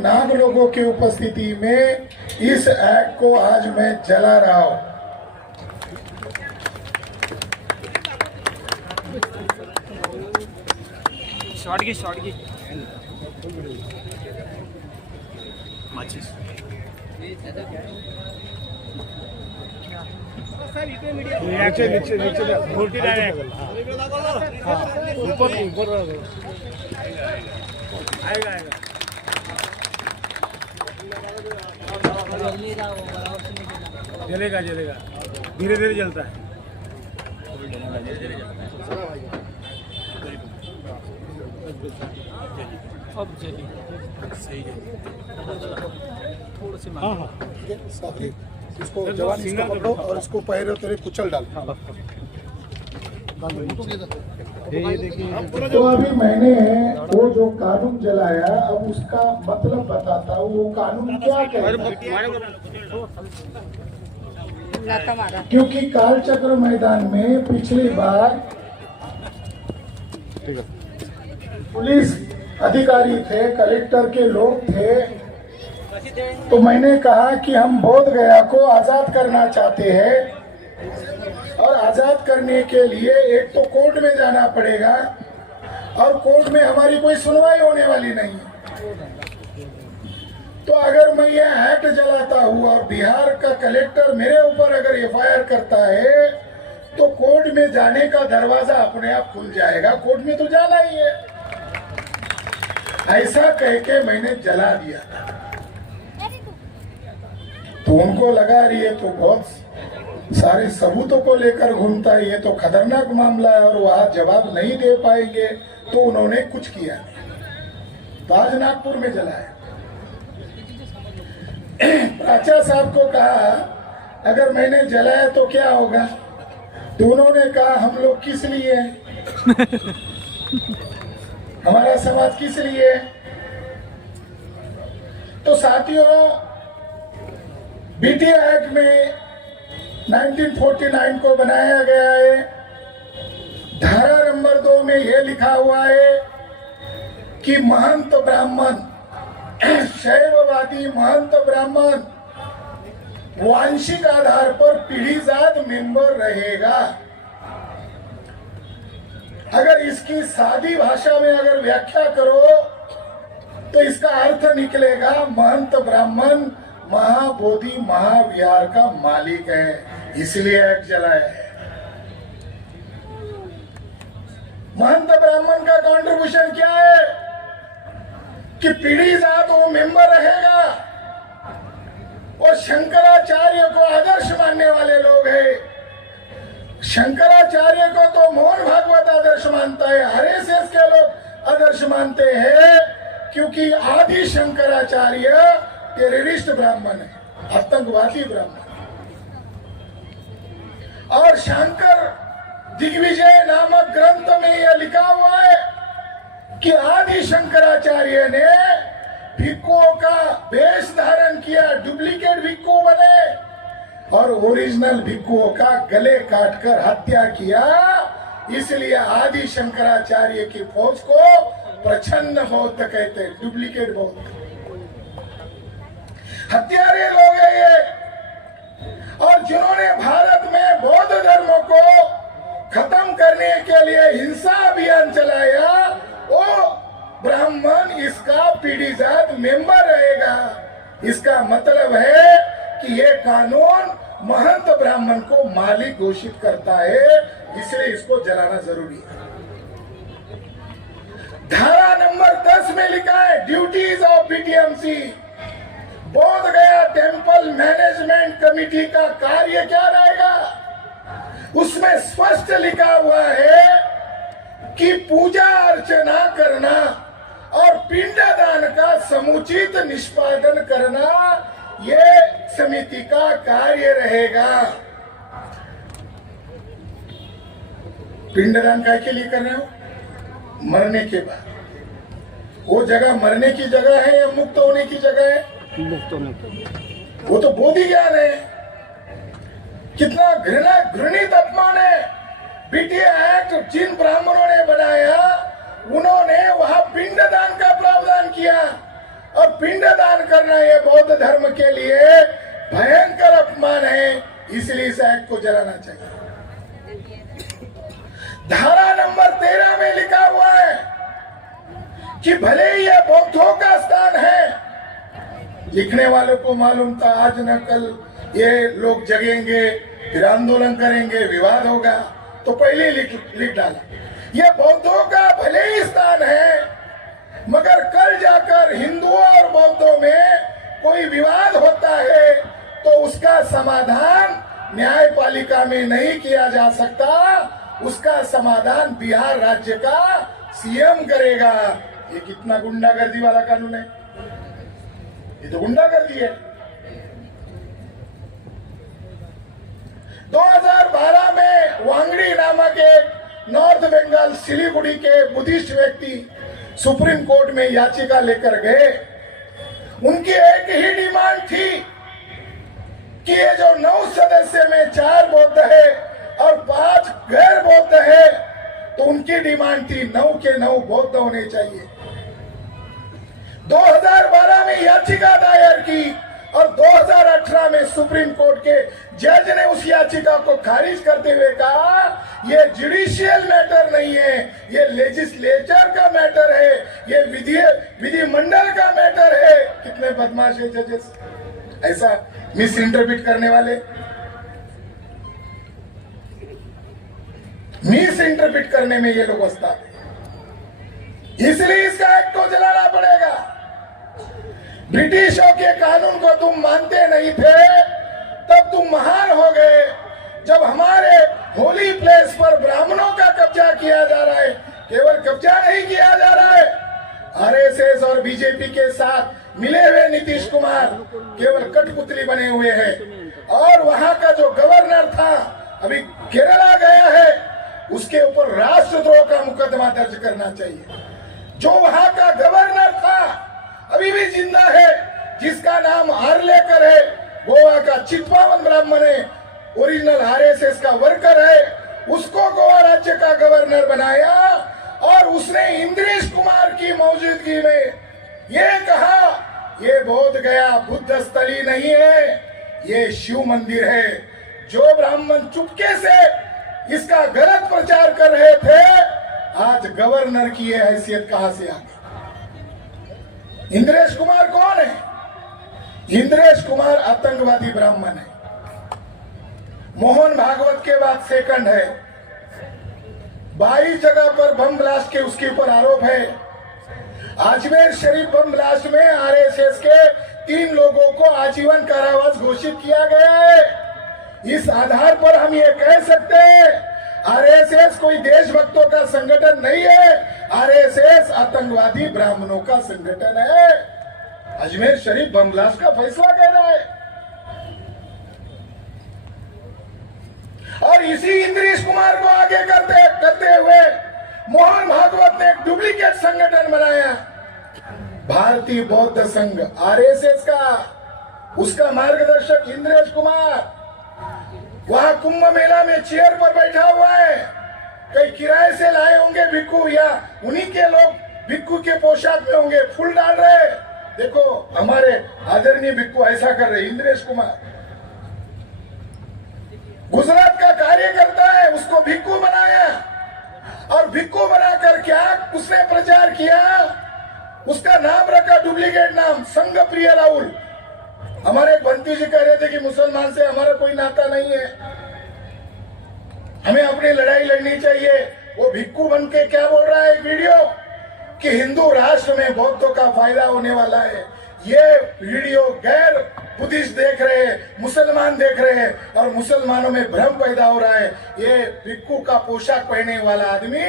नाग लोगों की उपस्थिति में इस एक्ट को आज मैं जला रहा हूं। शॉर्ट की माचिस नीचे भोटी डायरेक्ट ऊपर आएगा जलेगा धीरे धीरे जलता है। अब जली सही है थोड़ा से इसको जवान इसको पकड़ो और इसको पैरों तेरे कुचल डाल। तो अभी मैंने वो जो कानून जलाया, अब उसका मतलब बताता हूँ। वो कानून क्या कहता है, क्योंकि कालचक्र मैदान में पिछली बार पुलिस अधिकारी थे, कलेक्टर के लोग थे, तो मैंने कहा कि हम बोध गया को आजाद करना चाहते हैं और आजाद करने के लिए एक तो कोर्ट में जाना पड़ेगा और कोर्ट में हमारी कोई सुनवाई होने वाली नहीं। तो अगर मैं ये एक्ट जलाता हूँ और बिहार का कलेक्टर मेरे ऊपर अगर एफआईआर करता है तो कोर्ट में जाने का दरवाजा अपने आप खुल जाएगा, कोर्ट में तो जाना ही है। ऐसा कह के मैंने जला दिया। तो उनको लगा रही है तो बहुत सारे सबूतों को लेकर घूमता है, ये तो खतरनाक मामला है और वहां जवाब नहीं दे पाएंगे, तो उन्होंने कुछ किया नहीं। तो आज नागपुर में जलाया। प्राचा साहब को कहा अगर मैंने जलाया तो क्या होगा, तो उन्होंने कहा हम लोग किस लिए हमारा समाज किस लिए। तो साथियों, बीटी एक्ट में 1949 को बनाया गया है। धारा नंबर 2 में यह लिखा हुआ है कि महंत ब्राह्मण, शैववादी महंत ब्राह्मण वांशिक आधार पर पीढ़ीजात मेंबर रहेगा। अगर इसकी सादी भाषा में अगर व्याख्या करो तो इसका अर्थ निकलेगा महंत ब्राह्मण महाबोधि महाविहार का मालिक है, इसलिए एक्ट जलाया है। महंत ब्राह्मण का कंट्रीब्यूशन क्या है कि पीढ़ी जात वो मेंबर रहेगा। और शंकराचार्य को आदर्श मानने वाले लोग हैं। शंकराचार्य को तो मोहन भागवत आदर्श मानता है, आरएसएस के लोग आदर्श मानते हैं, क्योंकि आदि शंकराचार्य टेररिस्ट ब्राह्मण है, आतंकवादी ब्राह्मण। और शंकर दिग्विजय नामक ग्रंथ में यह लिखा हुआ है कि आदि शंकराचार्य ने भिक्षुओं का वेश धारण किया, डुप्लीकेट भिक्षु बने और ओरिजिनल भिक्षुओं का गले काटकर हत्या किया। इसलिए आदि शंकराचार्य की फौज को प्रछन्न बौद्ध कहते हैं, डुप्लीकेट बौद्ध, हत्यारे लोग हैं ये। और जिन्होंने भारत में बौद्ध धर्म को खत्म करने के लिए हिंसा अभियान चलाया, वो ब्राह्मण इसका पीढ़ीजात मेंबर रहेगा। इसका मतलब है कि ये कानून महंत ब्राह्मण को मालिक घोषित करता है, इसलिए इसको जलाना जरूरी है। धारा नंबर 10 में लिखा है ड्यूटीज ऑफ बीटीएमसी। बोध गया टेम्पल मैनेजमेंट कमेटी का कार्य क्या रहेगा, उसमें स्पष्ट लिखा हुआ है कि पूजा अर्चना करना और पिंडदान का समुचित निष्पादन करना ये समिति का कार्य रहेगा। पिंडदान काय के लिए कर रहे हो, मरने के बाद। वो जगह मरने की जगह है या मुक्त होने की जगह है? मुक्त होने के। वो तो बोधि ज्ञान है। कितना घृणित अपमान है। बीटी एक्ट जिन ब्राह्मणों ने बनाया उन्होंने वहां पिंडदान का प्रावधान किया और पिंडदान इसलिए इस एक्ट को जलाना चाहिए। धारा नंबर 13 में लिखा हुआ है कि भले ही यह बौद्धों का स्थान है, लिखने वालों को मालूम था आज न कल ये लोग जगेंगे, फिर आंदोलन करेंगे, विवाद होगा, तो पहले ही लिख डाला ये बौद्धों का भले ही स्थान है, मगर कल जाकर हिंदुओं और बौद्धों में कोई विवाद होता है तो उसका समाधान न्यायपालिका में नहीं किया जा सकता, उसका समाधान बिहार राज्य का सीएम करेगा। ये कितना गुंडागर्दी वाला कानून है, ये तो गुंडागर्दी है। 2012 में वांगड़ी नामक एक नॉर्थ बंगाल सिलीगुड़ी के बुद्धिस्ट व्यक्ति सुप्रीम कोर्ट में याचिका लेकर गए। उनकी एक ही डिमांड थी कि ये जो 9 सदस्य में 4 बौद्ध है और 5 गैर बौद्ध है, तो उनकी डिमांड थी 9 के 9 बौद्ध होने चाहिए। 2012 में याचिका दायर की और 2018 में सुप्रीम कोर्ट के जज ने उस याचिका को खारिज करते हुए कहा ये जुडिशियल मैटर नहीं है, ये लेजिस्लेचर का मैटर है, ये विधिमंडल का मैटर है। कितने बदमाश है जजेस, ऐसा मिस इंटरप्रिट करने वाले, मिस इंटरप्रिट करने में ये लोग उस्ताद हैं। इसलिए इसका एक्ट को जलाना पड़ेगा। ब्रिटिशों के कानून को तुम मानते नहीं थे, तब तुम महान हो गए। जब हमारे होली प्लेस पर ब्राह्मणों का कब्जा किया जा रहा है, केवल कब्जा नहीं किया जा रहा है, आरएसएस और बीजेपी के साथ मिले हुए नीतीश कुमार केवल कठपुतली बने हुए हैं। और वहां का जो गवर्नर था, अभी केरला गया है, उसके ऊपर राष्ट्रद्रोह का मुकदमा दर्ज करना चाहिए। जो वहां का गवर्नर था अभी भी जिंदा है, जिसका नाम आर्लेकर है, गोवा का चित्पावन ब्राह्मण है, ओरिजिनल आरएसएस का वर्कर है, उसको गोवा राज्य का गवर्नर बनाया और उसने इंद्रेश कुमार की मौजूदगी में ये कहा ये बोध गया बुद्ध स्थली नहीं है, ये शिव मंदिर है। जो ब्राह्मण चुपके से इसका गलत प्रचार कर रहे थे, आज गवर्नर की यह हैसियत कहां से आ गई? इंद्रेश कुमार कौन है? इंद्रेश कुमार आतंकवादी ब्राह्मण है, मोहन भागवत के बाद सेकंड है। 22 जगह पर बम ब्लास्ट के उसके ऊपर आरोप है। अजमेर शरीफ बम ब्लास्ट में आरएसएस के 3 लोगों को आजीवन कारावास घोषित किया गया है। इस आधार पर हम ये कह सकते हैं आरएसएस कोई देशभक्तों का संगठन नहीं है, आरएसएस आतंकवादी ब्राह्मणों का संगठन है। अजमेर शरीफ बम ब्लास्ट का फैसला कह रहा है। और इसी इंद्रेश कुमार को आगे करते हुए मोहन भागवत ने एक डुप्लीकेट संगठन बनाया, भारतीय बौद्ध संघ, आरएसएस का। उसका मार्गदर्शक इंद्रेश कुमार वहां कुंभ मेला में चेयर पर बैठा हुआ है। कई किराए से लाए होंगे भिक्खू, या उन्हीं के लोग भिक्खू के पोशाक में होंगे, फूल डाल रहे। देखो हमारे आदरणीय भिक्खू ऐसा कर रहे। इंद्रेश कुमार गुजरात का कार्य करता है, उसको भिक्खू बनाया और भिक्खू बनाकर क्या उसने प्रचार किया, उसका नाम रखा डुप्लीकेट नाम, संघ प्रिय राहुल। हमारे बंटी जी कह रहे थे कि मुसलमान से हमारा कोई नाता नहीं है, हमें अपनी लड़ाई लड़नी चाहिए। वो भिक्खू बन के क्या बोल रहा है एक वीडियो कि हिंदू राष्ट्र में बौद्धों का फायदा होने वाला है। ये वीडियो गैर बुद्धिस्ट देख रहे हैं, मुसलमान देख रहे हैं और मुसलमानों में भ्रम पैदा हो रहा है। ये भिक्खू का पोशाक पहने वाला आदमी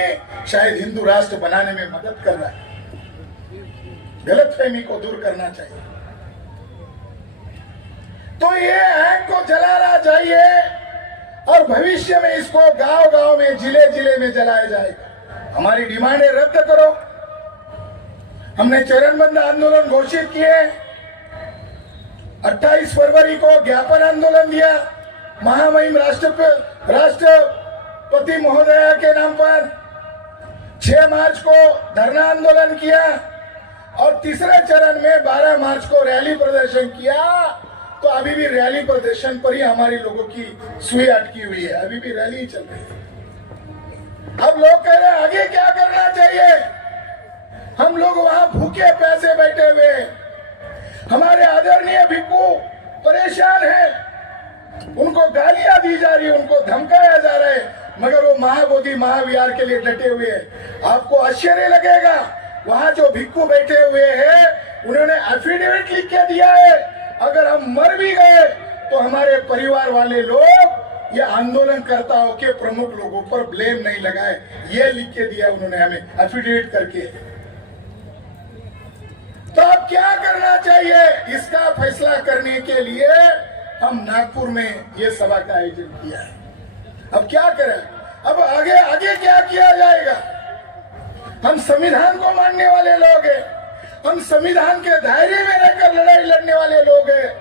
शायद हिंदू राष्ट्र बनाने में मदद कर रहा है। गलतफहमी को दूर करना चाहिए। तो ये एक्ट को जलाना चाहिए और भविष्य में इसको गांव-गांव में, जिले-जिले में जलाया जाएगा। हमारी डिमांड है रद्द करो। हमने चरणबद्ध आंदोलन घोषित किए, 28 फरवरी को ज्ञापन आंदोलन दिया महामहिम राष्ट्रपति महोदया के नाम पर, 6 मार्च को धरना आंदोलन किया और तीसरे चरण में 12 मार्च को रैली प्रदर्शन किया। तो अभी भी रैली प्रदर्शन पर ही हमारे लोगों की सुई अटकी हुई है, अभी भी रैली ही चल रही है। अब लोग कह रहे हैं आगे क्या करना चाहिए। हम लोग वहां भूखे पैसे बैठे हुए, हमारे आदरणीय भिक्खू परेशान है, उनको गालियां दी जा रही है, उनको धमकाया जा रहा है, मगर वो महाबोधि महाविहार के लिए डटे हुए हैं। आपको आश्चर्य लगेगा, वहां जो भिक्खू बैठे हुए हैं उन्होंने एफिडेविट लिख के दिया है, अगर हम मर भी गए तो हमारे परिवार वाले लोग ये आंदोलनकर्ताओं के प्रमुख लोगों पर ब्लेम नहीं लगाए, ये लिख के दिया उन्होंने हमें एफिडेविट करके। तो अब क्या करना चाहिए, इसका फैसला करने के लिए हम नागपुर में ये सभा का आयोजन किया है। अब क्या करें, अब आगे आगे क्या किया जाएगा। हम संविधान को मानने वाले लोग हैं, हम संविधान के दायरे में रहकर लड़ाई लड़ने वाले लोग हैं,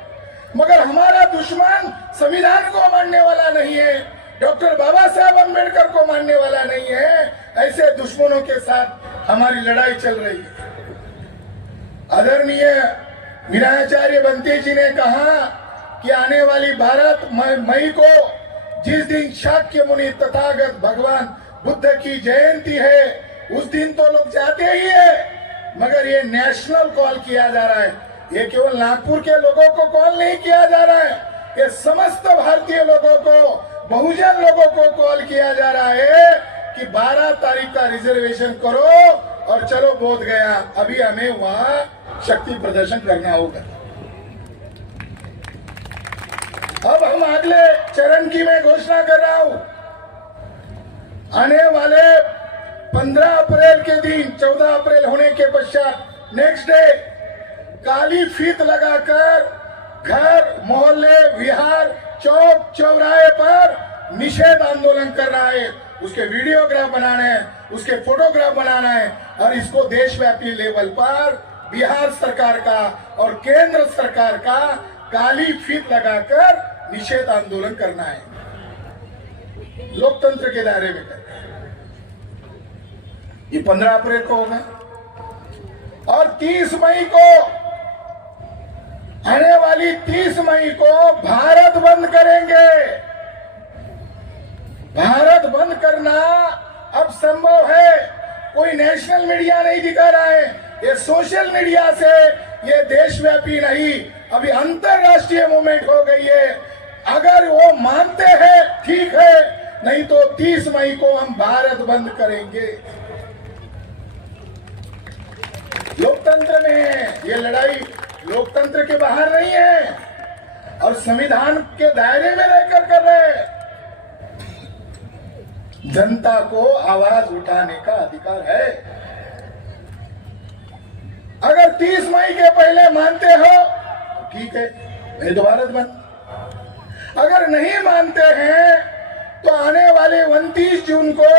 मगर हमारा दुश्मन संविधान को मानने वाला नहीं है, डॉक्टर बाबा साहब अम्बेडकर को मानने वाला नहीं है। ऐसे दुश्मनों के साथ हमारी लड़ाई चल रही है। आदरणीय वीराचार्य बंटी जी ने कहा कि आने वाली भारत मई को जिस दिन शाक्य मुनि तथागत भगवान बुद्ध की जयंती है, उस दिन तो लोग जाते ही है, मगर ये नेशनल कॉल किया जा रहा है। ये केवल नागपुर के लोगों को कॉल नहीं किया जा रहा है, ये समस्त भारतीय लोगों को, बहुजन लोगों को कॉल किया जा रहा है कि 12 तारीख का रिजर्वेशन करो और चलो बोध गया, अभी हमें वहां शक्ति प्रदर्शन करना होगा। अब हम अगले चरण की मैं घोषणा कर रहा हूं, आने वाले 15 अप्रैल के दिन, 14 अप्रैल होने के पश्चात नेक्स्ट डे काली फीत लगाकर घर, मोहल्ले, विहार, चौक, चौराहे पर निषेध आंदोलन कर रहा है। उसके वीडियोग्राफ बनाना है, उसके फोटोग्राफ बनाना है और इसको देशव्यापी लेवल पर बिहार सरकार का और केंद्र सरकार का काली फीत लगाकर निषेध आंदोलन करना है, लोकतंत्र के दायरे में करना है। ये 15 अप्रैल को होगा और 30 मई को, आने वाली 30 मई को भारत बंद करेंगे। भारत बंद करना अब संभव है, कोई नेशनल मीडिया नहीं दिखा रहा है, ये सोशल मीडिया से ये देशव्यापी नहीं, अभी अंतरराष्ट्रीय मूवमेंट हो गई है। अगर वो मानते हैं ठीक है, नहीं तो 30 मई को हम भारत बंद करेंगे। लोकतंत्र में ये लड़ाई लोकतंत्र के बाहर नहीं है और संविधान के दायरे में रहकर कर रहे हैं। जनता को आवाज उठाने का अधिकार है। अगर 30 मई के पहले मानते हो ठीक है, नहीं तो भारत बंद। अगर नहीं मानते हैं तो आने वाले 29 जून को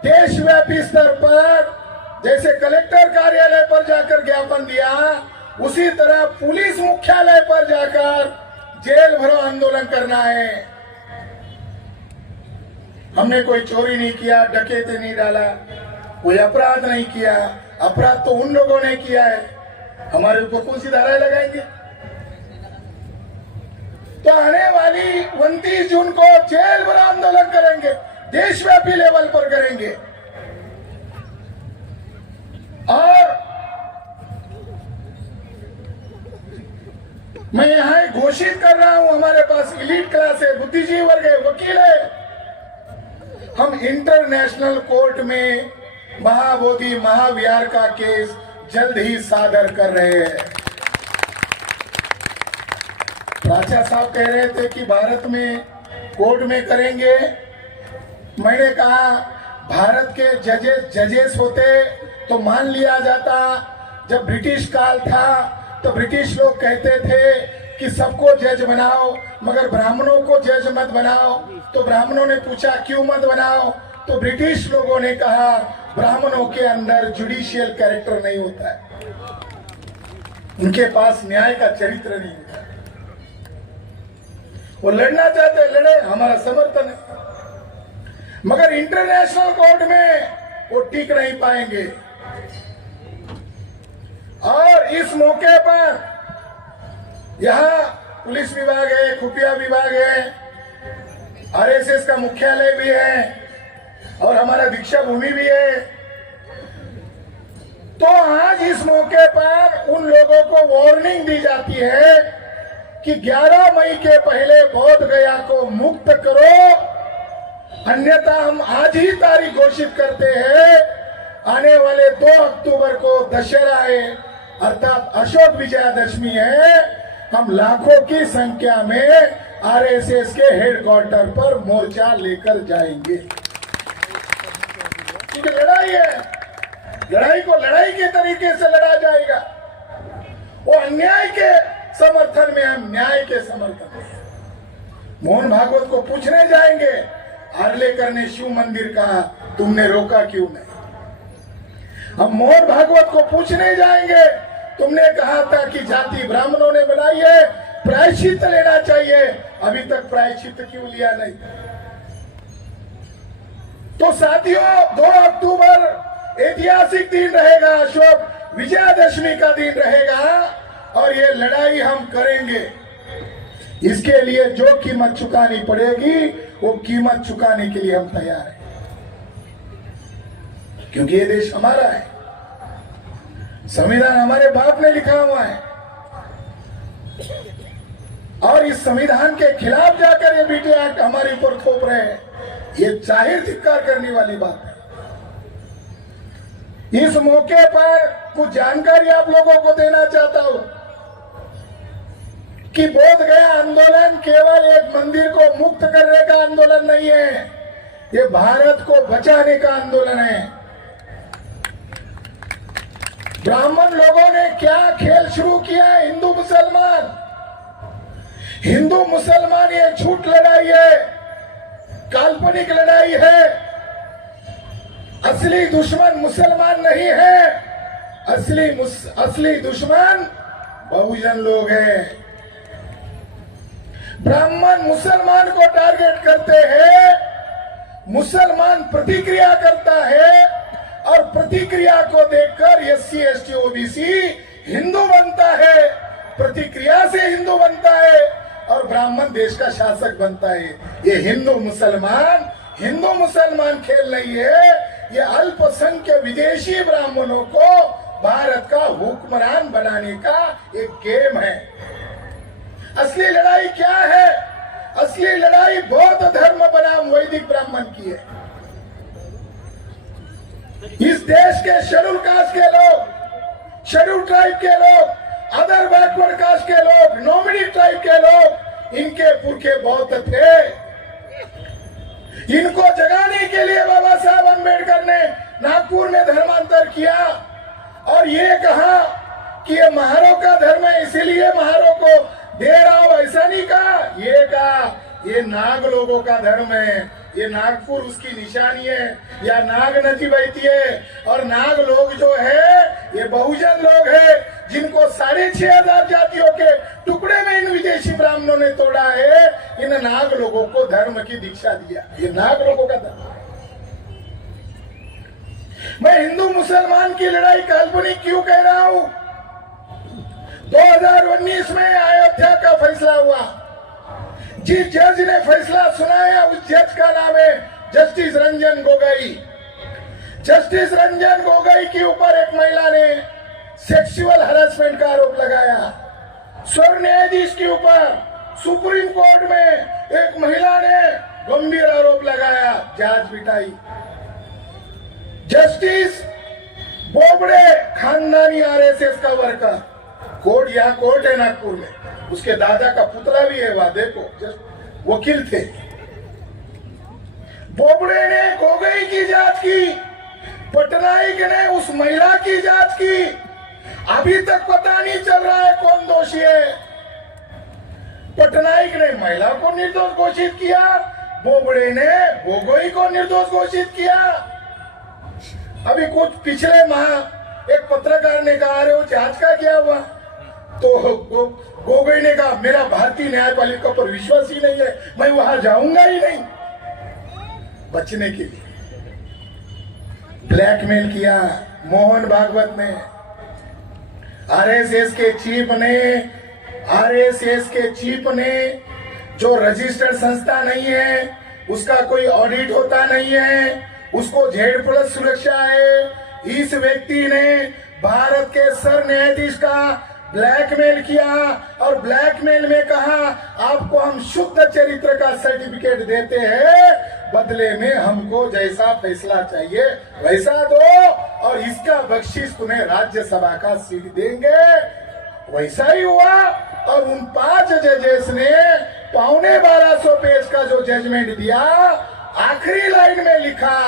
देशव्यापी स्तर पर, जैसे कलेक्टर कार्यालय पर जाकर ज्ञापन दिया, उसी तरह पुलिस मुख्यालय पर जाकर जेल भरो आंदोलन करना है। हमने कोई चोरी नहीं किया, डकैती नहीं डाला, कोई अपराध नहीं किया, अपराध तो उन लोगों ने किया है, हमारे ऊपर कौन सी धाराएं लगाएंगे। तो आने वाली 29 जून को जेल भरो आंदोलन करेंगे, देशव्यापी लेवल पर करेंगे। और मैं यहां घोषित कर रहा हूं, हमारे पास इलीट क्लास है, बुद्धिजीवी वर्ग है, वकील है, हम इंटरनेशनल कोर्ट में महाबोधि महाविहार का केस जल्द ही सादर कर रहे हैं। राजा साहब कह रहे थे कि भारत में कोर्ट में करेंगे। मैंने कहा भारत के जजेस होते तो मान लिया जाता। जब ब्रिटिश काल था तो ब्रिटिश लोग कहते थे कि सबको जज बनाओ, मगर ब्राह्मणों को जज मत बनाओ। तो ब्राह्मणों ने पूछा क्यों मत बनाओ, तो ब्रिटिश लोगों ने कहा ब्राह्मणों के अंदर जुडिशियल कैरेक्टर नहीं होता है, उनके पास न्याय का चरित्र नहीं होता। वो लड़ना चाहते लड़े, हमारा समर्थन है, मगर इंटरनेशनल कोर्ट में वो टिक नहीं पाएंगे। और इस मौके पर यहां पुलिस विभाग है, खुफिया विभाग है, आरएसएस का मुख्यालय भी है और हमारा दीक्षा भूमि भी है। तो आज इस मौके पर उन लोगों को वार्निंग दी जाती है कि 11 मई के पहले बोध गया को मुक्त करो, अन्यथा हम आज ही तारीख घोषित करते हैं। आने वाले 2 अक्टूबर को दशहरा है, अर्थात अशोक विजयादशमी है। हम लाखों की संख्या में आरएसएस के हेडक्वार्टर पर मोर्चा लेकर जाएंगे, क्योंकि लड़ाई है। लड़ाई को लड़ाई के तरीके से लड़ा जाएगा। वो अन्याय के समर्थन में, हम न्याय के समर्थन में। मोहन भागवत को पूछने जाएंगे, आर्लेकर ने शिव मंदिर कहा, तुमने रोका क्यों नहीं? हम मोहन भागवत को पूछने जाएंगे, तुमने कहा था कि जाति ब्राह्मणों ने बनाई है, प्रायश्चित लेना चाहिए, अभी तक प्रायश्चित क्यों लिया नहीं? तो साथियों, 2 अक्टूबर ऐतिहासिक दिन रहेगा, अशोक विजयादशमी का दिन रहेगा और ये लड़ाई हम करेंगे। इसके लिए जो कीमत चुकानी पड़ेगी वो कीमत चुकाने के लिए हम तैयार हैं, क्योंकि ये देश हमारा है, संविधान हमारे बाप ने लिखा हुआ है और इस संविधान के खिलाफ जाकर ये बीटी एक्ट हमारे ऊपर थोप रहे हैं, ये जाहिर धिक्कार करने वाली बात है। इस मौके पर कुछ जानकारी आप लोगों को देना चाहता हूं कि बोध गया आंदोलन केवल एक मंदिर को मुक्त करने का आंदोलन नहीं है, ये भारत को बचाने का आंदोलन है। ब्राह्मण लोगों ने क्या खेल शुरू किया है? हिंदू मुसलमान ये झूठ लड़ाई है, काल्पनिक लड़ाई है। असली दुश्मन मुसलमान नहीं है, असली दुश्मन बहुजन लोग हैं। ब्राह्मण मुसलमान को टारगेट करते हैं, मुसलमान प्रतिक्रिया करता है और प्रतिक्रिया को देखकर एससी एसटी ओबीसी हिंदू बनता है, प्रतिक्रिया से हिंदू बनता है और ब्राह्मण देश का शासक बनता है। ये हिंदू मुसलमान खेल नहीं है, ये अल्पसंख्यक विदेशी ब्राह्मणों को भारत का हुक्मरान बनाने का एक गेम है। असली लड़ाई क्या है? असली लड़ाई बौद्ध धर्म बनाम वैदिक ब्राह्मण की है। इस देश के शेड्यूल कास्ट के लोग, शेड्यूल ट्राइब के लोग, अदर बैकवर्ड कास्ट के लोग, नॉमिनी ट्राइब के लोग, इनके पुरखे बौद्ध थे। इनको जगाने के लिए बाबा साहब अम्बेडकर ने नागपुर में धर्मांतर किया और ये कहा कि ये महारों का धर्म है, इसीलिए महारों को दे रहा हूं, ऐसा नहीं कहा। ये कहा ये नाग लोगों का धर्म है, ये नागपुर उसकी निशानी है, या नाग नदी बहती है और नाग लोग जो है ये बहुजन लोग है, जिनको 6,500 जातियों के टुकड़े में इन विदेशी ब्राह्मणों ने तोड़ा है। इन नाग लोगों को धर्म की दीक्षा दिया, ये नाग लोगों का धर्म। मैं हिंदू मुसलमान की लड़ाई काल्पनिक क्यों कह रहा हूं? 2019 में अयोध्या का फैसला हुआ, जिस जज ने फैसला सुनाया उस जज का नाम है जस्टिस रंजन गोगोई। जस्टिस रंजन गोगोई के ऊपर एक महिला ने सेक्सुअल हरासमेंट का आरोप लगाया। स्वर न्यायाधीश के ऊपर सुप्रीम कोर्ट में एक महिला ने गंभीर आरोप लगाया, जांच बिठाई। जस्टिस बोबड़े खानदानी आरएसएस का वर्कर, कोर्ट यहाँ कोर्ट है नागपुर में, उसके दादा का पुतला भी है, वहां देखो, वकील थे। बोबड़े ने गोगोई की जांच की, पटनायक ने उस महिला की जांच की। अभी तक पता नहीं चल रहा है कौन दोषी है। पटनायक ने महिला को निर्दोष घोषित किया, बोबड़े ने गोगोई को निर्दोष घोषित किया। अभी कुछ पिछले माह एक पत्रकार ने कहा, अरे वो जांच का क्या हुआ? तो गोगोई ने कहा, मेरा भारतीय न्यायपालिका पर विश्वास ही नहीं है, मैं वहां जाऊंगा ही नहीं। बचने के लिए ब्लैकमेल किया मोहन भागवत ने, आरएसएस के चीफ ने आरएसएस के चीफ ने, जो रजिस्टर्ड संस्था नहीं है, उसका कोई ऑडिट होता नहीं है, उसको Z+ सुरक्षा है, इस व्यक्ति ने भारत के सर न्यायाधीश का ब्लैकमेल किया और ब्लैकमेल में कहा आपको हम शुद्ध चरित्र का सर्टिफिकेट देते हैं, बदले में हमको जैसा फैसला चाहिए वैसा दो और इसका बख्शीश तुम्हें राज्यसभा का सीट देंगे। वैसा ही हुआ और उन 5 जजेस ने 1250 पेज का जो जजमेंट दिया, आखिरी लाइन में लिखा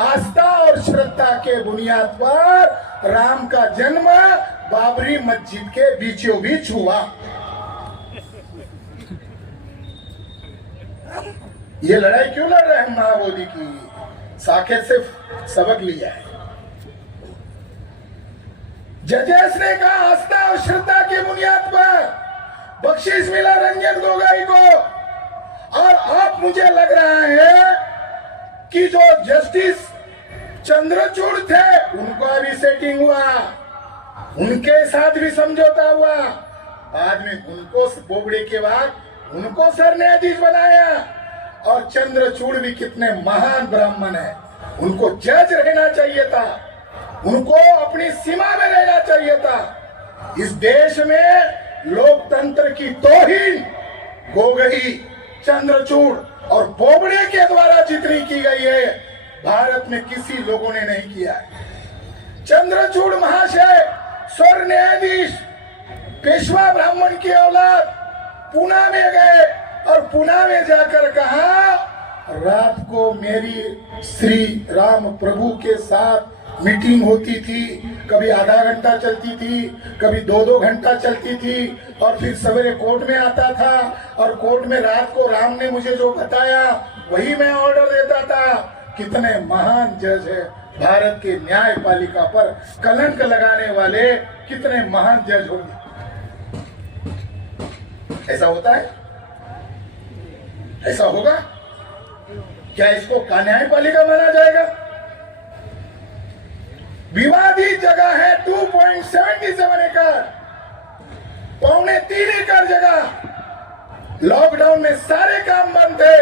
आस्था और श्रद्धा के बुनियाद पर राम का जन्म बाबरी मस्जिद के बीचों बीच हुआ। ये लड़ाई क्यों लड़ रहे हैं महाबोधि की? साकेत से सबक लिया है। जजेस ने कहा आस्था और श्रद्धा के बुनियाद पर बख्शीश मिला रंजन गोगोई को, और अब मुझे लग रहा है कि जो जस्टिस चंद्रचूड़ थे उनको भी सेटिंग हुआ, उनके साथ भी समझौता हुआ, बाद में उनको बोबड़े के बाद उनको सर न्यायाधीश बनाया। और चंद्रचूड़ भी कितने महान ब्राह्मण है, उनको जज रहना चाहिए था, उनको अपनी सीमा में रहना चाहिए था। इस देश में लोकतंत्र की तौहीन गोगोई, चंद्रचूड़ और बोबड़े के द्वारा जितनी की गई है भारत में किसी लोगों ने नहीं किया है। चंद्रचूड़ महाशय स्वर न्यायाधीश, पेशवा ब्राह्मण की औलाद, पुणे में गए और पुणे में जाकर कहा रात को मेरी श्री राम प्रभु के साथ मीटिंग होती थी, कभी आधा घंटा चलती थी, कभी 2-2 घंटा चलती थी, और फिर सवेरे कोर्ट में आता था और कोर्ट में रात को राम ने मुझे जो बताया वही मैं ऑर्डर देता था। कितने महान जज है भारत के न्यायपालिका पर कलंक लगाने वाले, कितने महान जज होंगे। ऐसा होता है? ऐसा होगा क्या? इसको का न्यायपालिका माना जाएगा? विवादित जगह है 2.77 एकड़, 2.25 एकड़ जगह। लॉकडाउन में सारे काम बंद थे,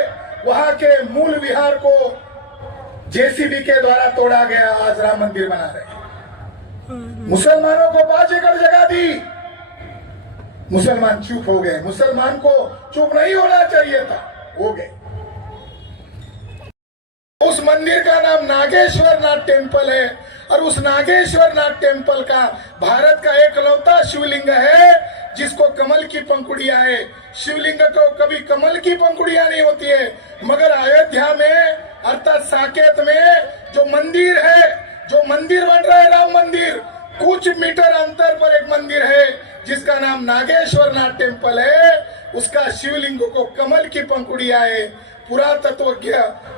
वहां के मूल विहार को जेसीबी के द्वारा तोड़ा गया, आज राम मंदिर बना रहे। मुसलमानों को 5 एकड़ जगह दी, मुसलमान चुप हो गए। मुसलमान को चुप नहीं होना चाहिए था, हो गए। उस मंदिर का नाम नागेश्वर नाथ टेम्पल है और उस नागेश्वर नाथ टेम्पल का भारत का एकलौता शिवलिंग है जिसको कमल की पंखुड़ियां है। शिवलिंग को कभी कमल की पंखुड़ियां नहीं होती है, मगर अयोध्या में अर्थात साकेत में जो मंदिर है, जो मंदिर बन रहा है राम मंदिर, कुछ मीटर अंतर पर एक मंदिर है जिसका नाम नागेश्वर नाथ टेम्पल है। उसका शिवलिंग को कमल की पंखुड़ियां है। पुरातत्वज्ञ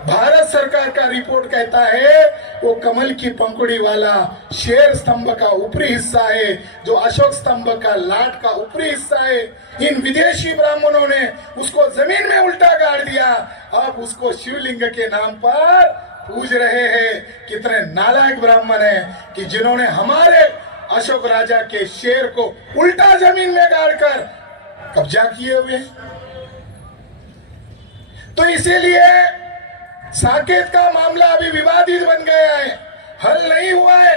भारत सरकार का रिपोर्ट कहता है वो कमल की पंखुड़ी वाला शेर स्तंभ का ऊपरी हिस्सा है, जो अशोक स्तंभ का लाट का ऊपरी हिस्सा है। इन विदेशी ब्राह्मणों ने उसको जमीन में उल्टा गाड़ दिया, अब उसको शिवलिंग के नाम पर पूज रहे हैं। कितने नालायक ब्राह्मण हैं कि जिन्होंने हमारे अशोक राजा के शेर को उल्टा जमीन में गाड़कर कब्जा किए हुए हैं। तो इसीलिए साकेत का मामला अभी विवादित बन गया है, हल नहीं हुआ है,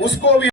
उसको भी